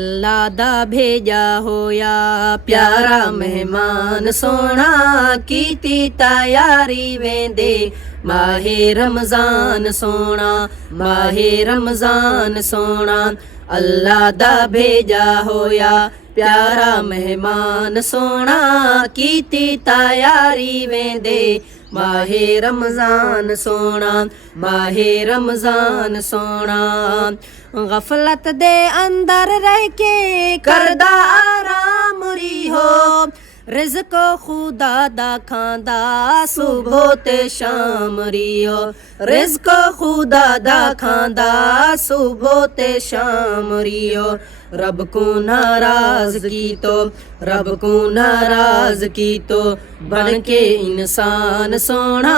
अल्लाह दा भेजा होया प्यारा मेहमान सोना कीती तैयारी वेंदे माहे रमजान सोना माहे रमजान सोना अल्लाह दा भेजा होया प्यारा मेहमान सोना कीती तैयारी वेंदे माहे रमजान सोना माहे रमजान सोना गफलत दे अंदर रह के करदा आराम रिहो रिज़्क़ खुदा दा खांदा सुबह ते शाम रियो रिज़्क़ खुदा दा खांदा सुबह ते शाम रियो रब को नाराज की तो रब को नाराज की तो बन के इंसान सोना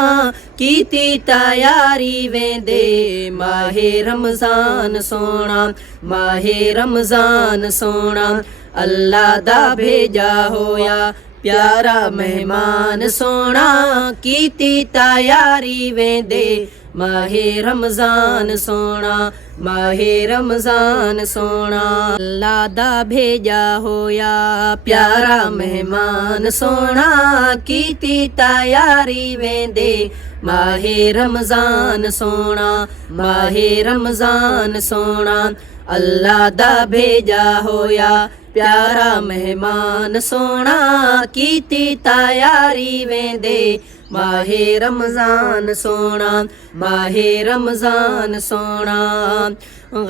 कीती तैयारी वेंदे माहे रमजान सोना माहे रमजान सोना अल्लाह दा भेजा होया प्यारा मेहमान सोना कीती तैयारी वेंदे माहे रमजान सोना माहे रमजान सोना अल्लाह दा भेजा होया प्यारा मेहमान सोना कीती तैयारी वेंदे माहे रमजान सोना माहे रमजान सोना अल्लाह दा भेजा होया प्यारा मेहमान सोना कीती तैयारी वेंदे माहे रमजान सोना माहे रमजान सोना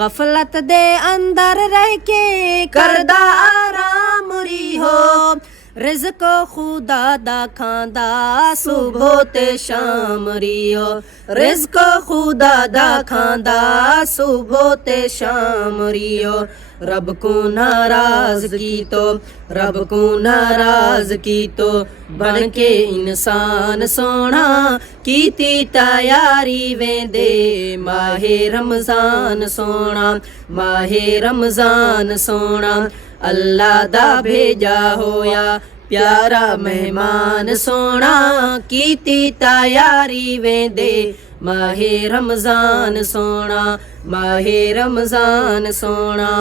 गफलत दे अंदर रह के करदा आराम रिहो रिज़्क़ खुदा दा खांदा सुबह ते शाम रियो रिज़्क़ खुदा दा खांदा सुबह ते शाम रियो रब को नाराज की तो रब को नाराज की तो बन के इंसान सोना कीती तैयारी वेंदे माहे रमजान सोना माहे रमजान सोना अल्लाह दा भेजा होया प्यारा मेहमान सोना कीती तैयारी वेंदे माहे रमजान सोना माहे रमजान सोना।